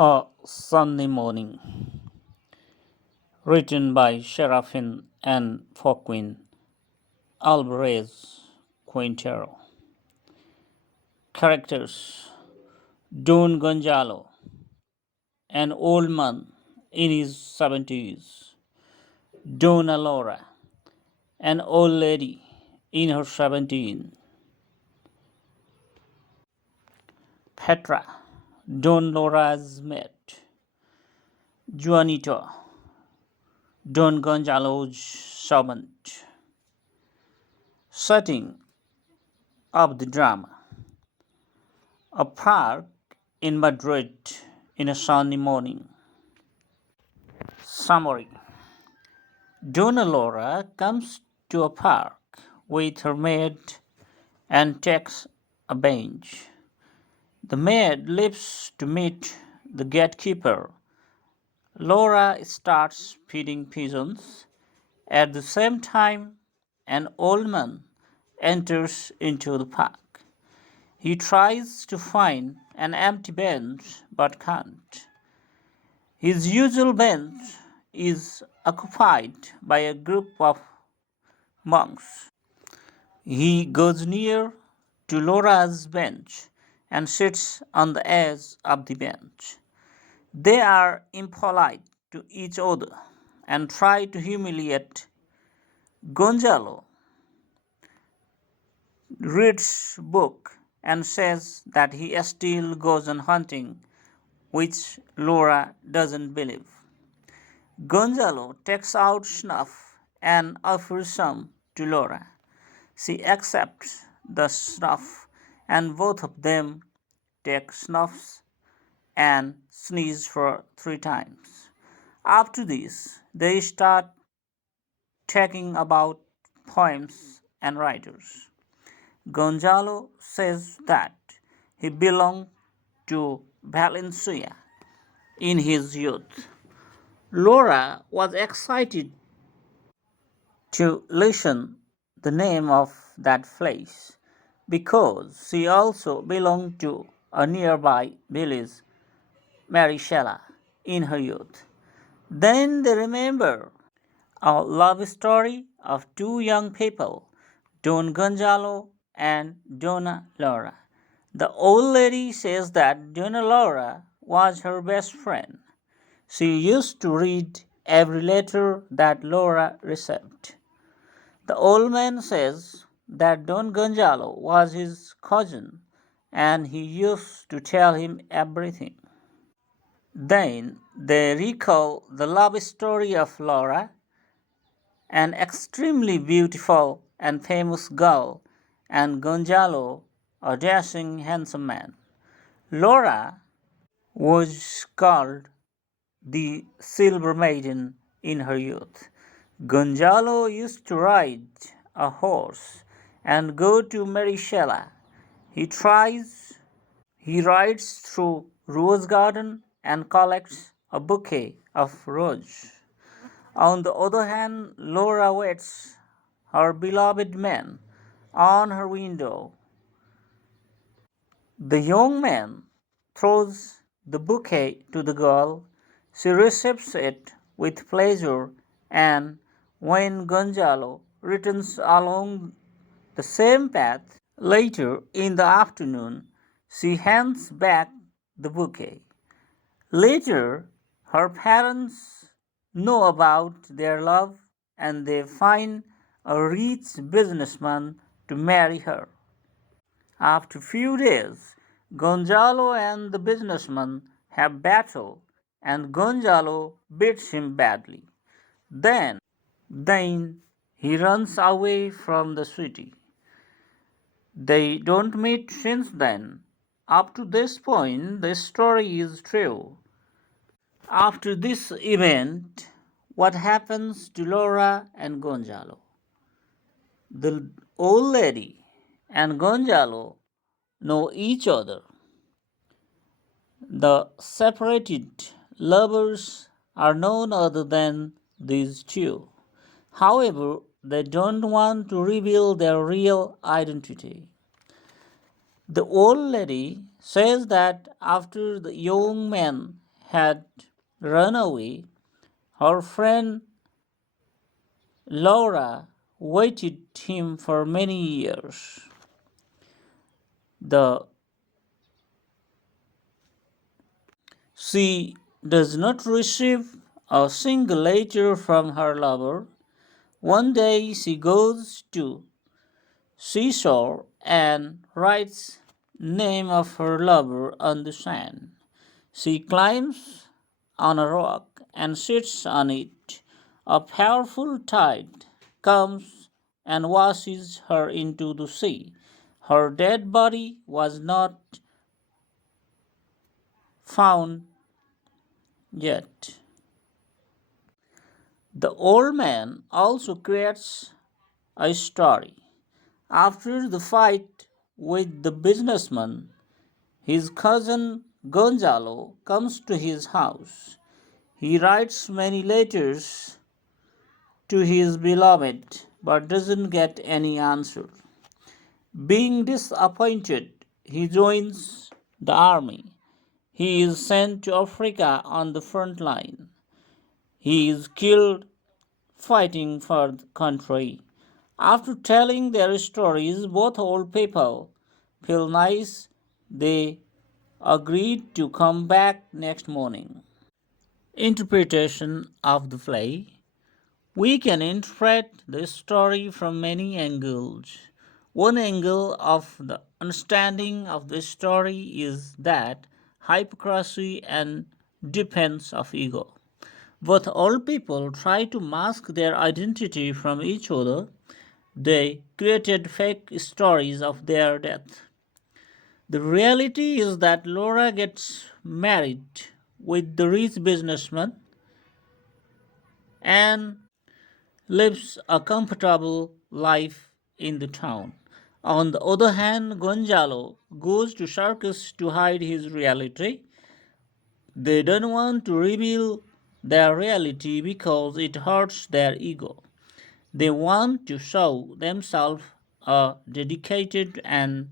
A Sunday Morning, written by Seraphine and Joaquin Alvarez Quintero. Characters: Don Gonzalo, an old man in his 70s; Donna Laura, an old lady in her 70s; Petra, Don Laura's mate; Juanito, Don Gonzalo's servant. Setting up the drama: a park in Madrid in a sunny morning. Summary: Donna Laura comes to a park with her maid and takes a bench. The maid leaves to meet the gatekeeper. Laura starts feeding pigeons. At the same time, an old man enters into the park. He tries to find an empty bench but can't. His usual bench is occupied by a group of monks. He goes near to Laura's bench and sits on the edge of the bench. They are impolite to each other and try to humiliate Gonzalo. Reads book and says that he still goes on hunting, which Laura doesn't believe. Gonzalo takes out snuff and offers some to Laura. She accepts the snuff, and both of them take snuffs and sneeze for 3 times. After this, they start talking about poems and writers. Gonzalo says that he belonged to Valencia in his youth. Laura was excited to listen the name of that place because she also belonged to a nearby village, Maricela, in her youth. Then they remember a love story of two young people, Don Gonzalo and Donna Laura. The old lady says that Donna Laura was her best friend. She used to read every letter that Laura received. The old man says that Don Gonzalo was his cousin and he used to tell him everything. Then they recall the love story of Laura, an extremely beautiful and famous girl, and Gonzalo, a dashing, handsome man. Laura was called the Silver Maiden in her youth. Gonzalo used to ride a horse and go to Maricela. He rides through Rose Garden and collects a bouquet of roses. On the other hand, Laura waits her beloved man on her window. The young man throws the bouquet to the girl. She receives it with pleasure, and when Gonzalo returns along the same path later in the afternoon, she hands back the bouquet. Later, her parents know about their love and they find a rich businessman to marry her. After a few days, Gonzalo and the businessman have battle and Gonzalo beats him badly. Then, then he runs away from the city. They don't meet since then. Up to this point, the story is true. After this event, what happens to Laura and Gonzalo? The old lady and Gonzalo know each other. The separated lovers are none other than these two. However, they don't want to reveal their real identity. The old lady says that after the young man had run away, her friend Laura waited him for many years. The She does not receive a single letter from her lover. One day she goes to seashore and writes name of her lover on the sand. She climbs on a rock and sits on it. A powerful tide comes and washes her into the sea. Her dead body was not found yet. The old man also creates a story. After the fight with the businessman, his cousin Gonzalo comes to his house. He writes many letters to his beloved but doesn't get any answer. Being disappointed, he joins the army. He is sent to Africa on the front line. He is killed fighting for the country. After telling their stories, both old people feel nice. They agreed to come back next morning. Interpretation of the play. We can interpret the story from many angles. One angle of the understanding of the story is that hypocrisy and defense of ego. Both old people try to mask their identity from each other. They created fake stories of their death. The reality is that Laura gets married with the rich businessman and lives a comfortable life in the town. On the other hand, Gonzalo goes to circus to hide his reality. They don't want to reveal their reality because it hurts their ego. They want to show themselves a dedicated and